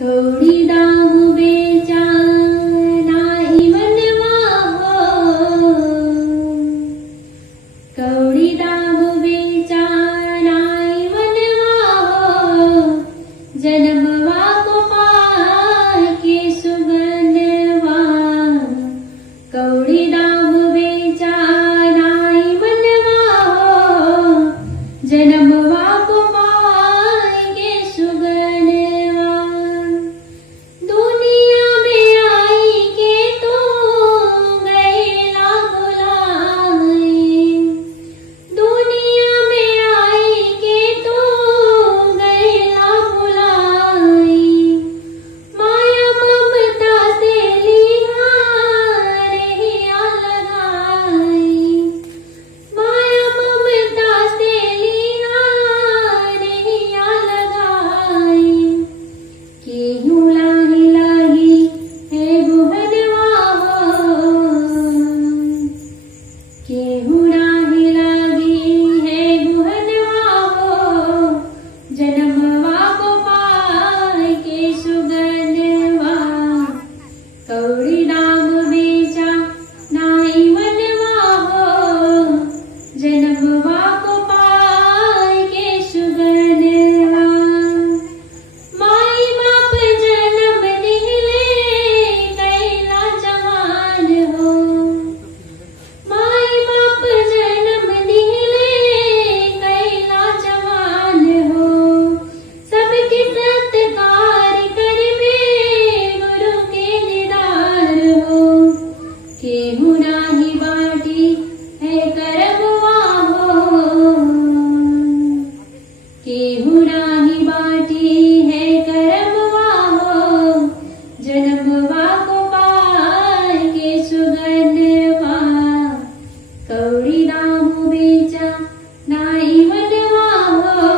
कौड़ी दाम बेचा नाई मनवा हो, कौड़ी दाम बेचा नाई मनवा हो, जन्मवा को पाके सुगंधवा। कौड़ी दाम बेचा नाई मनवा हो, जन्मवा को पाके सुगंधवा। दुनिया में आई के तू गैला भुलाए, दुनिया में आई के तू गैला भुलाए। माया ममता से लिहा रहिया लगाई, माया ममता से लिहा रहिया लगाई। केहू लाही लाही है गुहनवा हो, केहू लाही लाही है गुहनवा हो, जन्मवा को पाके सुगंधवा। कौड़ी दाम बेचा नाई मनवा हो, जन्मवा को पाके सुगंधवा। माई बाप जन्म दिले कैला जवान हो, माई बाप जन्म दिले कैला जवान हो। सबके सत्कार कर में गुरु के दीदार हो, केहू नाही बाटी है करमवा हो, केहू नाही बाटी है करमवा हो, जन्मवा को पाके सुगंधवा। कौड़ी दाम बेचा नाई मनवा हो,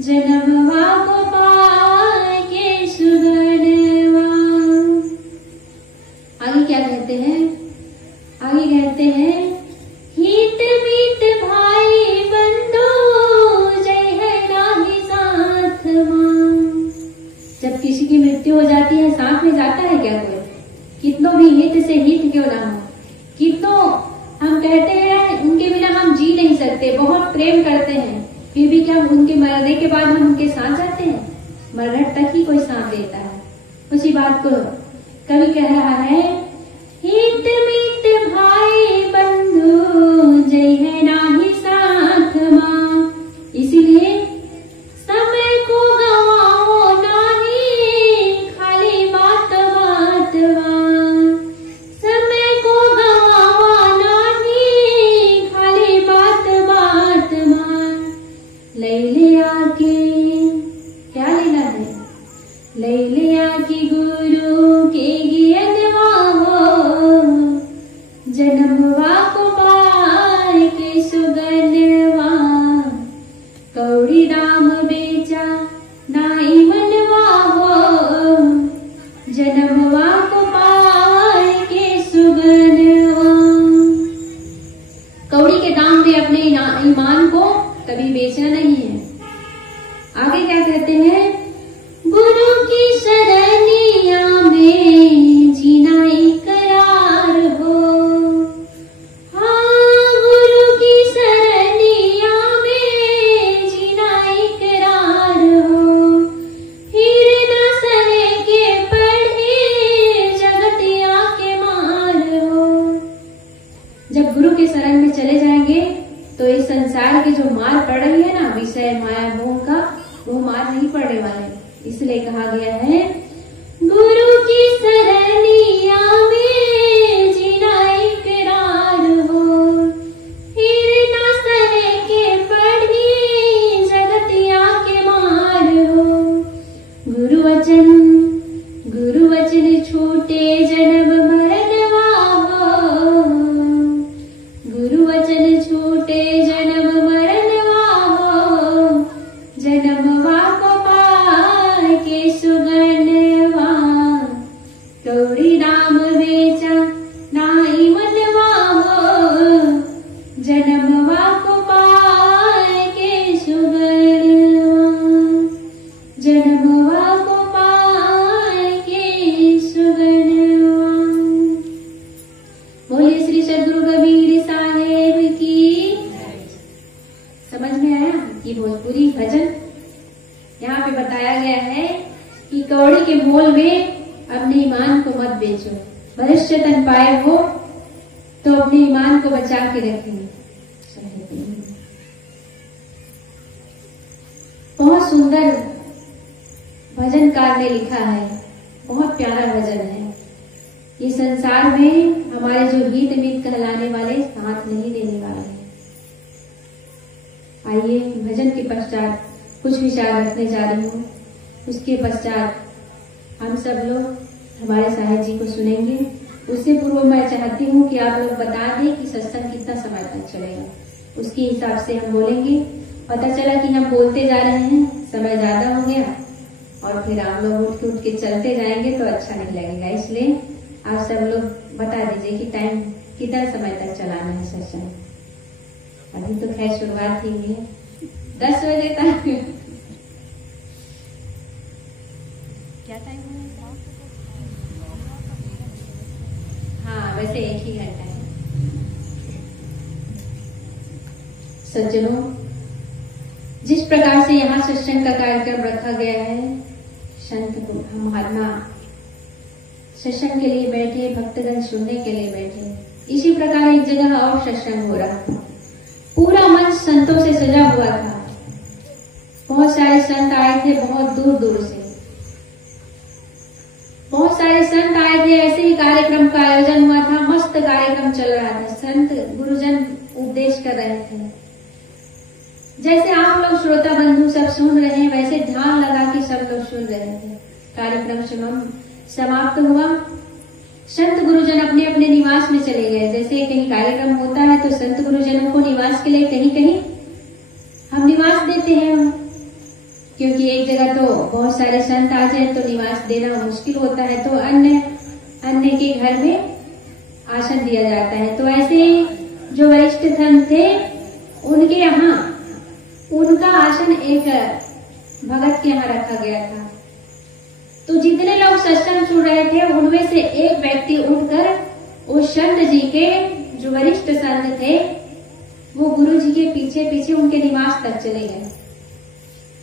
जन्मवा को पाके सुगंधवा। आगे क्या कहते हैं? आगे कहते हैं, हित मीत भाई बंधु जय है नाही साथ मां। जब किसी की मृत्यु हो जाती है, साथ में जाता है क्या कोई? कितनों भी हित से हित क्यों ना हो, कितनों हम कहते हैं उनके बिना हम जी नहीं सकते, बहुत प्रेम करते हैं, फिर भी क्या उनके मरने के बाद हम उनके साथ जाते हैं? मरण तक ही कोई साथ देता है। उसी बात को कवि कह रहा है, हित मीत भाई बंधु जय है नाही साथ मां। इसीलिए समय को गवाओ नाही खाली बात बातवा, समय को गवाओ नाही खाली बात बातवा। लैले आके क्या लेना है? लैले आके गुरु के ज्ञानवा हो, जन्मवा को पाके सुगंधवा। कौड़ी दाम बेचा नाई मनवा हो, जन्मवा को पाके सुगंधवा। कौड़ी के दाम में अपने ईमान को कभी बेचना नहीं है। आगे क्या कहते हैं? गुरु की शरणिया में जीना इकरार हो, हाँ गुरु की शरणिया में जीना इकरार हो। फिर न सहे के पढ़े जगतिया के मार हो। जब गुरु के शरण में चले जाएंगे तो इस संसार की जो मार पड़ रही है ना, विषय माया मोह का, वो मार नहीं पड़ने वाले। इसलिए कहा गया है, गुरु की शरणिया में जीना इकरार हो। फिर न सहे के पढ़ी जगतिया के मार हो। गुरु वचन छूटे जन्म मरणवा हो, गुरु वचन छूटे जन्म मरणवा हो, जन्मवा को पाके सुगंधवा। की भोजपुरी भजन। यहाँ पे बताया गया है कि कौड़ी के मोल में अपने ईमान को मत बेचो, भविष्य तन पाए हो तो अपने ईमान को बचा के रखेंगे। बहुत सुंदर भजनकार ने लिखा है, बहुत प्यारा भजन है। ये संसार में हमारे जो हित मित कहलाने वाले साथ नहीं देने वाले हैं। आइए भजन के पश्चात कुछ विचार रखने जा रही हूँ। उसके पश्चात हम सब लोग हमारे साहिब जी को सुनेंगे। उससे पूर्व मैं चाहती हूँ कि आप लोग बता दें कि सत्संग कितना समय तक चलेगा, उसके हिसाब से हम बोलेंगे। पता चला कि हम बोलते जा रहे हैं, समय ज्यादा हो गया और फिर आप लोग उठ के चलते जाएंगे तो अच्छा नहीं लगेगा। इसलिए आप सब लोग बता दीजिए कि टाइम कितना समय तक चलाना है सत्संग। अभी तो खैर शुरुआत ही हुई है, 10 बजे तक। क्या टाइम है? हाँ, वैसे एक ही घंटा है। सज्जनों, जिस प्रकार से यहाँ सत्संग का कार्यक्रम रखा गया है, संत महात्मा सत्संग के लिए बैठे, भक्तगण सुनने के लिए बैठे। इसी प्रकार एक जगह और सत्संग हो रहा था, पूरा मंच संतों से सजा हुआ था। बहुत सारे संत आए थे, बहुत दूर दूर से बहुत सारे संत आए थे। ऐसे ही कार्यक्रम का आयोजन हुआ था, मस्त कार्यक्रम चल रहा था। संत गुरुजन उपदेश कर रहे थे। जैसे आप लोग श्रोता बंधु सब सुन रहे हैं, वैसे ध्यान लगा के सब लोग सुन रहे थे। कार्यक्रम समाप्त हुआ, संत गुरुजन अपने अपने निवास में चले गए। जैसे कहीं कार्यक्रम होता है तो संत गुरुजनों को निवास के लिए कहीं कहीं हम निवास देते हैं, क्योंकि एक जगह तो बहुत सारे संत आ जाए तो निवास देना मुश्किल होता है, तो अन्य के घर में आसन दिया जाता है। तो ऐसे जो वरिष्ठ संत थे उनके यहाँ उनका आसन एक भगत के यहाँ रखा गया था। तो जितने लोग सत्संग सुन रहे थे उनमें से एक व्यक्ति उठकर उस संत जी के जो वरिष्ठ संत थे वो गुरु जी के पीछे पीछे उनके निवास तक चले गए।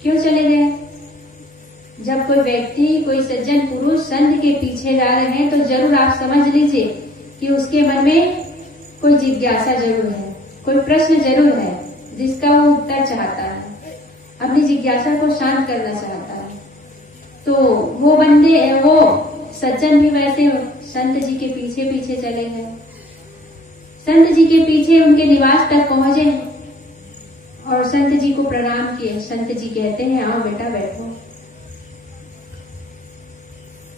क्यों चले गए? जब कोई व्यक्ति, कोई सज्जन पुरुष संत के पीछे जा रहे हैं तो जरूर आप समझ लीजिए कि उसके मन में कोई जिज्ञासा जरूर है, कोई प्रश्न जरूर है जिसका वो उत्तर चाहता है, अपनी जिज्ञासा को शांत करना चाहता है। तो वो सज्जन भी वैसे संत जी के पीछे पीछे चले गए। संत जी के पीछे उनके निवास तक पहुंचे और संत जी को प्रणाम किए। संत जी कहते हैं, आओ बेटा बैठो।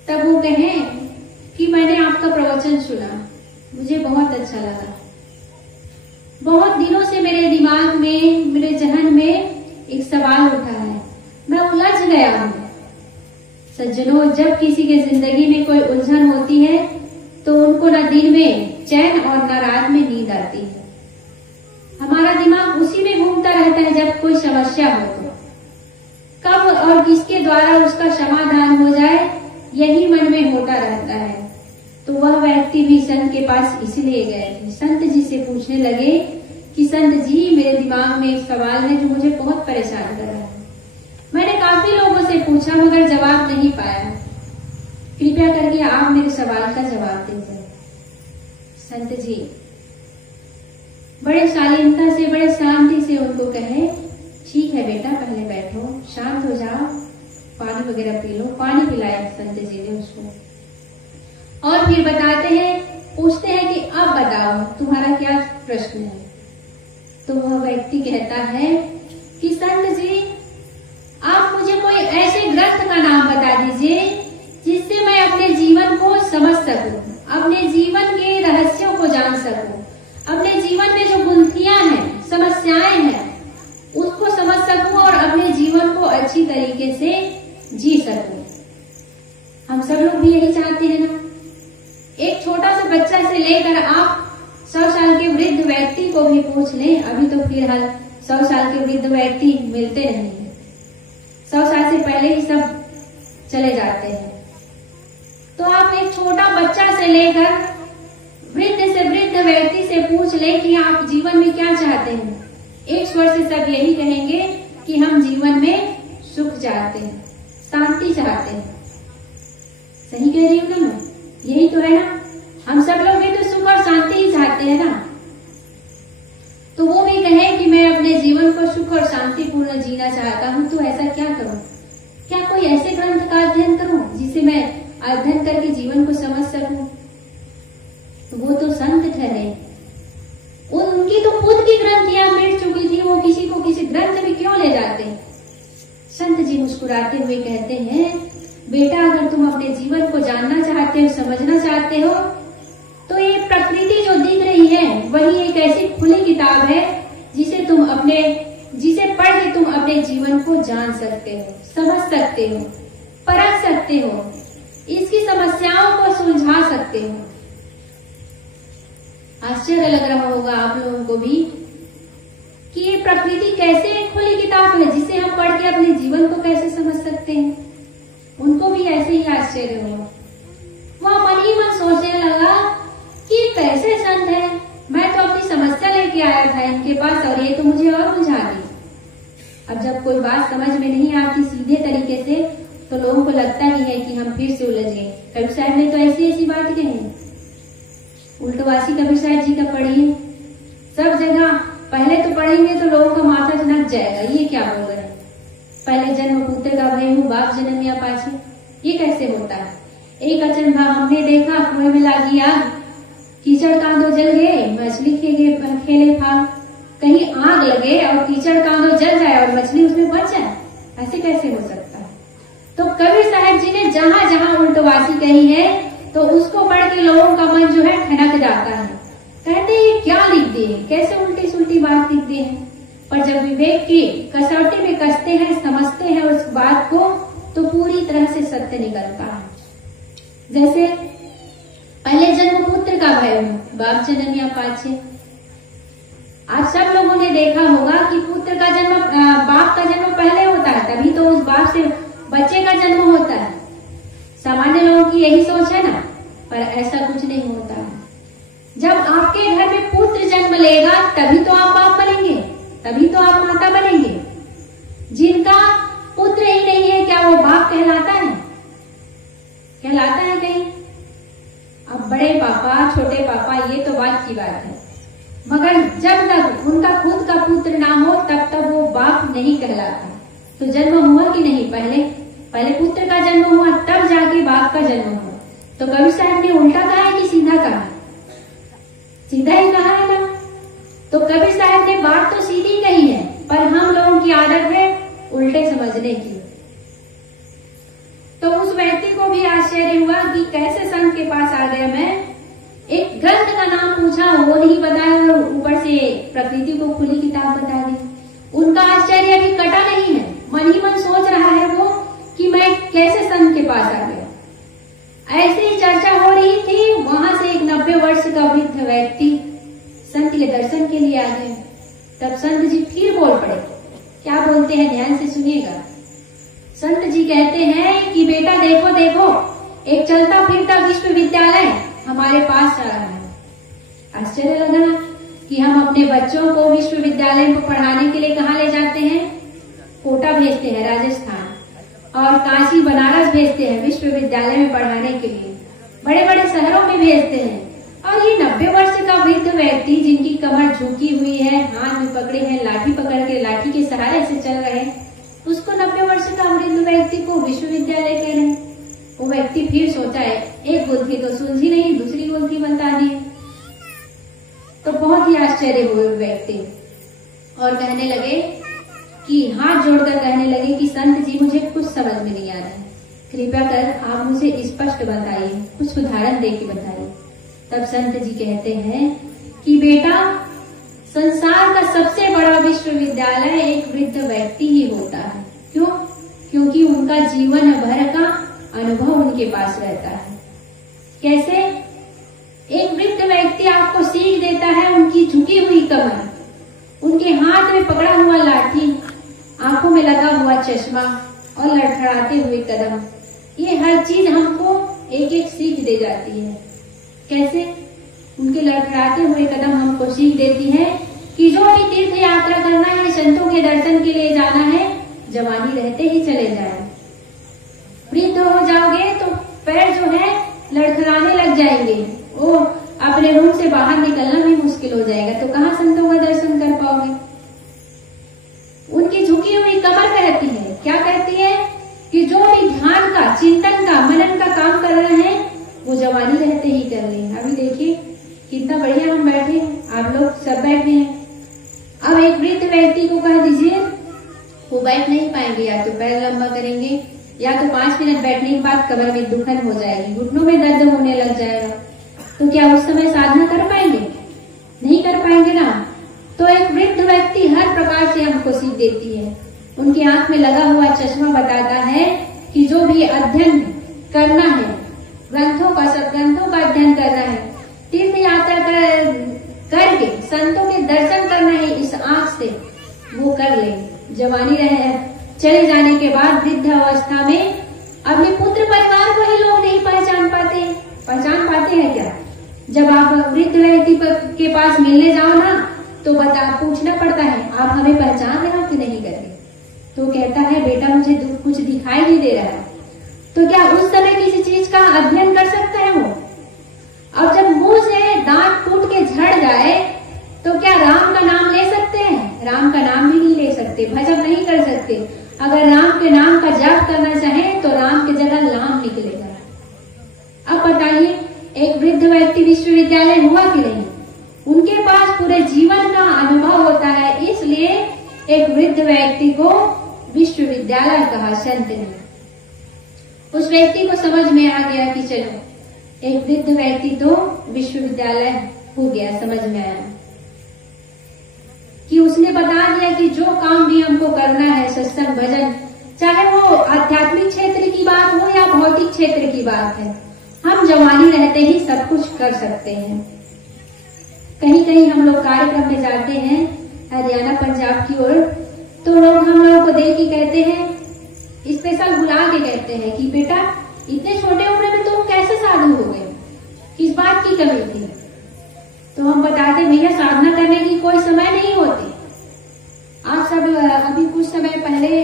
तब वो कहें कि मैंने आपका प्रवचन सुना, मुझे बहुत अच्छा लगा। बहुत दिनों से मेरे दिमाग में, मेरे जहन में एक सवाल उठा है, मैं उलझ गया हूं। सज्जनों, जब किसी के जिंदगी में कोई उलझन होती है तो उनको न दिन में चैन और न रात में नींद आती है। हमारा दिमाग उसी में घूमता रहता है जब कोई समस्या हो तो कब और किसके द्वारा उसका समाधान हो जाए, यही मन में होता रहता है। तो वह व्यक्ति भी संत के पास इसलिए गए थे। संत जी से पूछने लगे कि संत जी, मेरे दिमाग में एक सवाल है जो मुझे बहुत परेशान कर रहा है। मैंने काफी लोगों से पूछा मगर जवाब नहीं पाया, कृपया करके आप मेरे सवाल का जवाब दीजिए। संत जी बड़े शालीनता से, बड़े शांति से उनको कहे, ठीक है बेटा, पहले बैठो, शांत हो जाओ, पानी वगैरह पी लो। पानी पिलाया संत जी ने उसको और फिर बताते हैं, पूछते हैं कि अब बताओ तुम्हारा क्या प्रश्न है। तो वह व्यक्ति कहता है कि संत जी, आप मुझे कोई ऐसे ग्रंथ का नाम बता दीजिए जिससे मैं अपने जीवन को समझ सकूं, अपने जीवन के रहस्यों को जान सकूं, अपने जीवन में जो गुंथियां हैं, समस्याएं हैं, उसको समझ सकूं और अपने जीवन को अच्छी तरीके से जी सकूं। हम सब लोग भी यही चाहते हैं ना। एक छोटा सा बच्चा से लेकर आप 100 साल के वृद्ध व्यक्ति को भी पूछ लें, अभी तो फिलहाल 100 साल के वृद्ध व्यक्ति मिलते नहीं है, 100 साल से पहले ही सब चले जाते हैं। तो आप एक छोटा बच्चा से लेकर वृद्ध व्यक्ति से पूछ ले कि आप जीवन में क्या चाहते हैं, एक स्वर से सब यही कहेंगे कि हम जीवन में सुख चाहते हैं, शांति चाहते हैं। सही कह रही हूँ ना मैं? यही तो है ना, हम सब लोग भी तो सुख और शांति ही चाहते हैं ना। तो वो भी कहे कि मैं अपने जीवन को सुख और शांतिपूर्ण जीना चाहता हूँ, तो ऐसा क्या करूं? क्या कोई ऐसे ग्रंथ का अध्ययन करूं जिसे मैं अध्ययन करके जीवन को समझ सकूं? तो वो तो संत ठहरे। उनकी तो खुद की ग्रंथियां मिट चुकी थी, वो किसी को किसी ग्रंथ में क्यों ले जाते? संत जी मुस्कुराते हुए कहते हैं, बेटा अगर तुम अपने जीवन को जानना चाहते हो, समझना चाहते हो, तो ये प्रकृति जो दिख रही है वही एक ऐसी खुली किताब है जिसे पढ़ के तुम अपने जीवन को जान सकते हो, समझ सकते हो, परख सकते हो, इसकी समस्याओं को सुलझा सकते हो। आश्चर्य लग रहा होगा आप लोगों को भी कि ये प्रकृति कैसे एक खुली किताब है जिसे हम पढ़ के अपने जीवन को कैसे समझ सकते हैं। उनको भी ऐसे ही आश्चर्य हुआ। वह मन ही मन सोचने लगा कि कैसे संत है, मैं तो अपनी समस्या लेके आया था इनके पास और ये तो मुझे और उलझा दी। अब जब कोई बात समझ में नहीं आती सीधे तरीके से तो लोगों को लगता ही है कि हम फिर से उलझ गए। कबीर साहब ने तो ऐसी बात कही। उल्टवासी कबीर साहब जी का पढ़िए, सब जगह पहले तो पढ़ेंगे तो लोगों का माथा झनक जाएगा, ये क्या बोल रहे हैं। पहले जन्म पुत्र का भय हूँ, बाप जनमिया पाछे, ये कैसे होता है। एक अचंभा हमने देखा, कुएं में लागी आग, कीचड़ कांदो जल गए, मछली खेले भाग। कहीं आग लगे और कीचड़ कांदो जल जाए और मछली उसमें बच जाए, ऐसे कैसे हो सकता है। तो कबीर साहब जी ने जहां जहां उल्टवासी कही है तो उसको पढ़ के लोगों का मन जो है ठनक जाता है। कहते हैं ये क्या लिख दिए, कैसे उल्टी सुल्टी बात लिख दी है। पर जब विवेक की कसौटी में कसते हैं, समझते हैं उस बात को, तो पूरी तरह से सत्य निकलता है। जैसे पहले जन्म पुत्र का भय हो, बाप जनमिया पाछे। आज सब लोगों ने देखा होगा कि पुत्र का जन्म, बाप का जन्म पहले होता है, तभी तो उस बाप से बच्चे का जन्म होता है। सामान्य लोगों की यही सोच है ना, पर ऐसा कुछ नहीं होता है। जब आपके घर में पुत्र जन्म लेगा तभी तो आप बाप बनेंगे, तभी तो आप माता बनेंगे। जिनका पुत्र ही नहीं है, क्या वो बाप कहलाता है? कहलाता है कहीं? अब बड़े पापा, छोटे पापा, ये तो बात की बात है, मगर जब तक उनका खुद का पुत्र ना हो तब तक वो बाप नहीं कहलाता। तो जन्म हुआ कि नहीं? पहले पुत्र का जन्म हुआ, तब जाके बाप का जन्म हुआ। तो कबीर साहब ने उल्टा कहा है कि सीधा कहा है? सीधा ही कहा है ना। तो कबीर साहब ने बात तो सीधी कही है, पर हम लोगों की आदत है उल्टे समझने की। तो उस व्यक्ति को भी आश्चर्य हुआ कि कैसे संत के पास आ गया मैं। एक ग्रंथ का नाम पूछा, वो नहीं बताया और ऊपर से प्रकृति को खुली किताब बता दी। उनका आश्चर्य अभी कटा नहीं है, मन ही मन सोच रहा है वो कि मैं कैसे संत के पास आ गया। ऐसे ही चर्चा हो रही थी, वहां से एक 90 वर्ष का वृद्ध व्यक्ति संत के दर्शन के लिए आ गए। तब संत जी फिर बोल पड़े। क्या बोलते हैं, ध्यान से सुनिएगा। संत जी कहते हैं कि बेटा देखो देखो, एक चलता फिरता विश्वविद्यालय हमारे पास आ रहा है। आश्चर्य लगा ना कि हम अपने बच्चों को विश्वविद्यालय में पढ़ाने के लिए कहाँ ले जाते हैं? कोटा भेजते हैं, राजस्थान, और काशी बनारस भेजते हैं विश्वविद्यालय में पढ़ाने के लिए, बड़े बड़े शहरों में भेजते हैं। और ये 90 वर्ष का वृद्ध व्यक्ति जिनकी कमर झुकी हुई है, हाथ में पकड़े हैं लाठी, पकड़ के लाठी के सहारे से चल रहे हैं, उसको 90 वर्ष का वृद्ध व्यक्ति को विश्वविद्यालय कह रहे हैं। वो व्यक्ति फिर सोचा है, एक बुद्धि तो सुलझी नहीं, दूसरी बुद्धि बता दी। तो बहुत ही आश्चर्य हुए व्यक्ति और कहने लगे कि हाथ जोड़कर कहने लगे कि संत जी मुझे कुछ समझ में नहीं आ रहा है, कृपया कर आप मुझे स्पष्ट बताइए, कुछ उदाहरण देके बताइए। तब संत जी कहते हैं कि बेटा संसार का सबसे बड़ा विश्वविद्यालय एक वृद्ध व्यक्ति ही होता है। क्यों? क्योंकि उनका जीवन भर का अनुभव उनके पास रहता है। कैसे? एक वृद्ध व्यक्ति आपको सीख देता है, उनकी झुकी हुई कमर, उनके हाथ में पकड़ा हुआ लाठी, आंखों में लगा हुआ चश्मा और लड़खड़ाते हुए कदम, ये हर चीज हमको एक एक सीख दे जाती है। कैसे? उनके लड़खड़ाते हुए कदम हमको सीख देती है कि जो भी तीर्थ यात्रा यात्रा करना है, संतों के दर्शन के लिए जाना है, जवानी रहते ही चले जाए। वृद्ध हो जाओगे तो पैर जो है लड़खड़ाने लग जाएंगे, वो अपने रूम से बाहर निकलना भी मुश्किल हो जाएगा, तो कहाँ संतों का दर्शन कर पाओगे। उनकी झुकी हुई कमर कहती है, क्या कहती है कि जो भी ध्यान का, चिंतन का, मनन का काम कर रहे हैं वो जवानी रहते ही कर लें। अभी देखिए कितना बढ़िया हम बैठे हैं, आप लोग सब बैठे हैं। अब एक वृद्ध व्यक्ति को कह दीजिए, वो बैठ नहीं पाएंगे, या तो पैर लंबा करेंगे या तो 5 मिनट बैठने के बाद कमर में दुखन हो जाएगी, घुटनों में दर्द होने लग जाएगा, तो क्या उस समय साधना कर पाएंगे? नहीं कर पाएंगे ना। तो एक वृद्ध व्यक्ति हर प्रकार से हमको सीख देती है। उनकी आंख में लगा हुआ चश्मा बताता है कि जो भी अध्ययन करना है, ग्रंथों का, सब ग्रंथों का अध्ययन करना है, तीर्थ यात्रा करके संतों के दर्शन करना है, इस आंख से वो कर ले। जवानी रहे चले जाने के बाद वृद्ध अवस्था में अपने पुत्र परिवार को ही लोग नहीं पहचान पाते। पहचान पाते हैं क्या? जब आप वृद्ध व्यक्ति के पास मिलने जाओ ना, तो पूछना पड़ता है, आप हमें पहचान रहे हो कि नहीं करके? तो कहता है, बेटा मुझे कुछ दिखाई नहीं दे रहा है। तो क्या उस समय किसी चीज का अध्ययन कर सकता है वो? अब जब मुंह से दांत टूट के झड़ जाए तो क्या राम का नाम ले सकते हैं? राम का नाम भी नहीं ले सकते, भजन नहीं कर सकते। अगर राम के नाम का जाप करना चाहे तो राम की जगह लाम निकलेगा। अब बताइए, एक वृद्ध व्यक्ति विश्वविद्यालय हुआ कि नहीं? उनके पास पूरे जीवन का अनुभव होता है, इसलिए एक वृद्ध व्यक्ति को विश्वविद्यालय कहा संत ने। उस व्यक्ति को समझ में आ गया कि चलो एक वृद्ध व्यक्ति तो विश्वविद्यालय हो गया, समझ में आया कि उसने बता दिया कि जो काम भी हमको करना है, सत्संग भजन, चाहे वो आध्यात्मिक क्षेत्र की बात हो या भौतिक क्षेत्र की बात है, हम जवानी रहते ही सब कुछ कर सकते हैं। कहीं कहीं हम लोग कार्यक्रम में जाते हैं हरियाणा पंजाब की ओर, तो लोग हम लोगों को देख के कहते हैं, स्पेशल बुला के कहते हैं कि बेटा इतने छोटे उम्र में तुम कैसे साधु हो गए, किस बात की कमी थी? तो हम बताते, भैया साधना करने की कोई समय नहीं होती। आप सब अभी कुछ समय पहले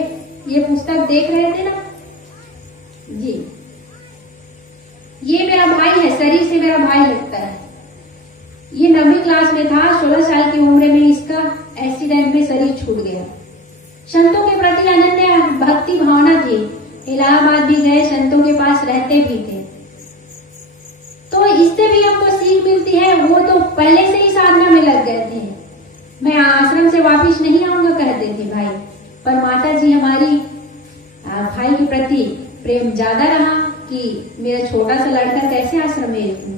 ये पुस्तक देख रहे थे ना जी, ये मेरा भाई है, शरीर से मेरा भाई लगता है। ये 9वीं क्लास में था, 16 साल की उम्र में इसका एक्सीडेंट में शरीर छूट गया। संतों के प्रति अनन्य भक्ति भावना थी, इलाहाबाद भी गए, संतों के पास रहते भी थे। तो इससे भी हमको सीख मिलती है, वो तो पहले से ही साधना में लग गए थे। मैं आश्रम से वापिस नहीं आऊंगा कहते थे भाई, पर माता जी हमारी भाई के प्रति प्रेम ज्यादा रहा कि मेरा छोटा सा लड़का कैसे आश्रम में रखूं।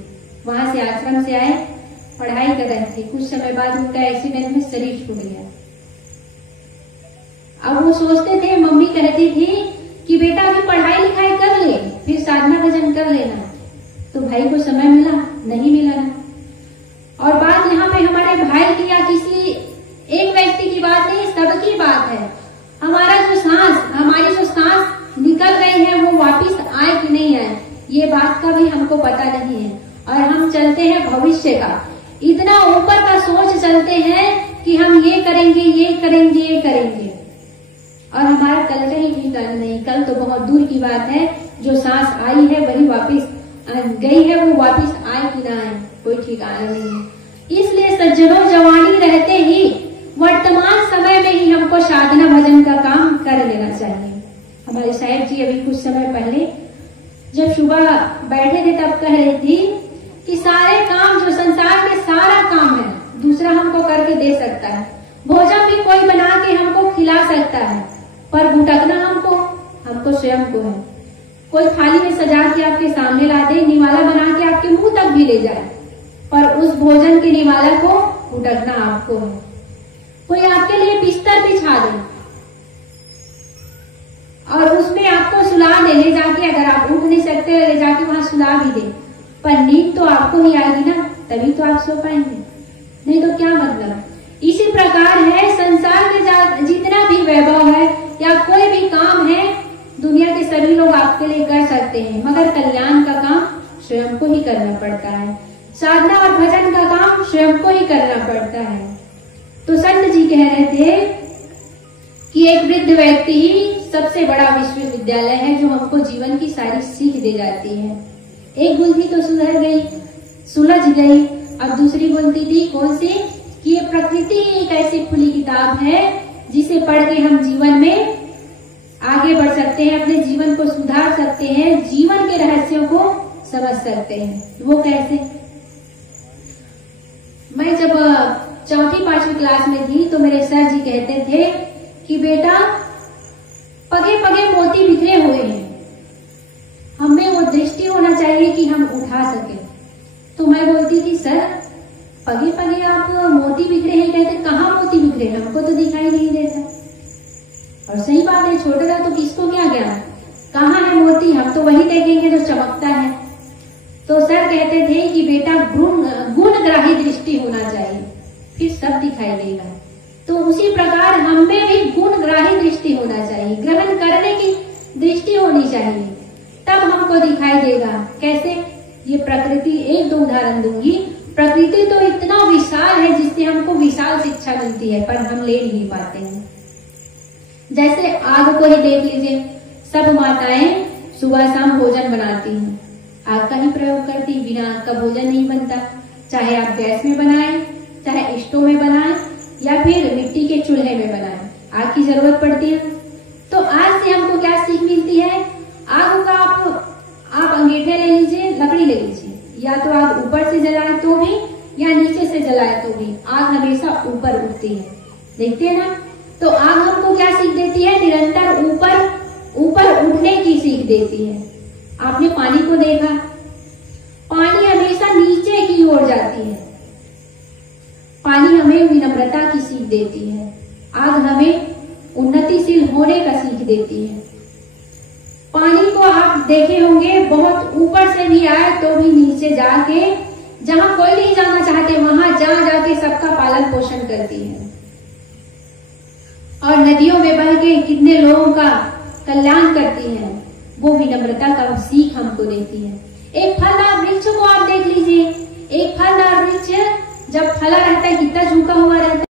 वहां से आश्रम से आए, पढ़ाई कर रहे थे, कुछ समय बाद उनका एक्सीडेंट में शरीर छूट गया। अब वो सोचते थे, मम्मी कहती थी कि बेटा अभी पढ़ाई लिखाई कर ले, फिर साधना भजन कर लेना। तो भाई को समय मिला नहीं मिला ना। और बात यहाँ पे हमारे भाई की या किसी एक व्यक्ति की बात नहीं, सबकी बात है। हमारी जो सांस निकल गई है वो वापिस आए कि नहीं आए, ये बात का भी हमको पता नहीं है। और हम चलते हैं भविष्य का, इतना ऊपर का सोच चलते हैं कि हम ये करेंगे, ये करेंगे, ये करेंगे, और हमारा कल का ही ठिकाना नहीं। कल तो बहुत दूर की बात है, जो सांस आई है वही वापिस गई है, वो वापिस आए कि ना आए कोई ठिकाना नहीं है। इसलिए सज्जनों, जवानी रहते ही वर्तमान समय में ही हमको साधना भजन का काम कर लेना चाहिए। हमारे साहिब जी अभी कुछ समय पहले जब सुबह बैठे थे तब कह रही थी कि सारे काम, जो संसार के सारा काम है, दूसरा हमको करके दे सकता है। भोजन भी कोई बना के हमको खिला सकता है, पर भुटकना हमको स्वयं को है। कोई थाली में सजा के आपके सामने ला दे, निवाला बना के आपके मुंह तक भी ले जाए, पर उस भोजन के निवाला को भुटकना आपको है। कोई आपके लिए बिस्तर बिछा दे और उसमें आपको सुला दे, ले जाके, अगर आप उठ नहीं सकते ले जाके वहां सुला भी दे, पर नींद तो आपको ही आएगी ना, तभी तो आप सो पाएंगे, नहीं तो क्या मतलब। इसी प्रकार है संसार में जितना भी वैभव है या कोई भी काम है, दुनिया के सभी लोग आपके लिए कर सकते हैं, मगर कल्याण का काम स्वयं को ही करना पड़ता है। साधना और भजन का काम स्वयं को ही करना पड़ता है। तो संत जी कह रहे थे कि एक वृद्ध व्यक्ति ही सबसे बड़ा विश्वविद्यालय है जो हमको जीवन की सारी सीख दे जाती है। एक बुद्धि तो सुधर गई, सुलझ गई। अब दूसरी बुद्धि थी कौन सी, कि ये प्रकृति एक ऐसी खुली किताब है जिसे पढ़ के हम जीवन में आगे बढ़ सकते हैं, अपने जीवन को सुधार सकते हैं, जीवन के रहस्यों को समझ सकते हैं। वो कैसे? मैं जब 4वीं-5वीं क्लास में थी तो मेरे सर जी कहते थे कि बेटा पगे पगे मोती बिखरे हुए हैं, हमें वो दृष्टि होना चाहिए कि हम उठा सके। तो मैं बोलती थी सर पगे पगे आप मोती बिखरे हैं, कहते कहाँ मोती बिखरे हैं, हमको तो दिखाई नहीं देता। और सही बात है, छोटा था तो किसको क्या ज्ञान, कहाँ है मोती, हम तो वही देखेंगे जो चमकता है। तो सर कहते थे कि बेटा गुणग्राही दृष्टि होना चाहिए, फिर सब दिखाई देगा। तो उसी प्रकार हम में भी गुणग्राही दृष्टि होना चाहिए, ग्रहण करने की दृष्टि होनी चाहिए, तब हमको दिखाई देगा। कैसे? ये प्रकृति, एक दो उदाहरण दूंगी। प्रकृति तो इतना विशाल है जिससे हमको विशाल शिक्षा मिलती है, पर हम ले नहीं पाते हैं। जैसे आग को ही देख लीजिए, सब माताएं सुबह शाम भोजन बनाती हैं, आग का ही प्रयोग करती, बिना आग का भोजन नहीं बनता। चाहे आप गैस में बनाएं, चाहे स्टोव में बनाएं, या फिर मिट्टी के चूल्हे में बनाएं, आग की जरूरत पड़ती है। तो आज से हमको क्या सीख मिलती है? आग का आप अंगीठे ले लीजिए, लकड़ी ले लीजिए, या तो आग ऊपर से जलाए तो भी, या नीचे से जलाए तो भी, आग हमेशा ऊपर उठती है। देखते हैं ना? तो आग हमको क्या सीख देती है? निरंतर ऊपर उठने की सीख देती है। आपने पानी को देखा, पानी हमेशा नीचे की ओर जाती है। पानी हमें विनम्रता की सीख देती है, आग हमें उन्नतिशील होने का सीख देती है। पानी को आप देखे होंगे, बहुत ऊपर से भी आए तो भी नीचे जाके, जहां कोई नहीं जाना चाहते वहां जाके सबका पालन पोषण करती है। और नदियों में बह के कितने लोगों का कल्याण करती है, वो विनम्रता का सीख हमको देती है। एक फलदार वृक्ष को आप देख लीजिए, एक फलदार वृक्ष जब फला रहता है कितना झुका हुआ रहता है।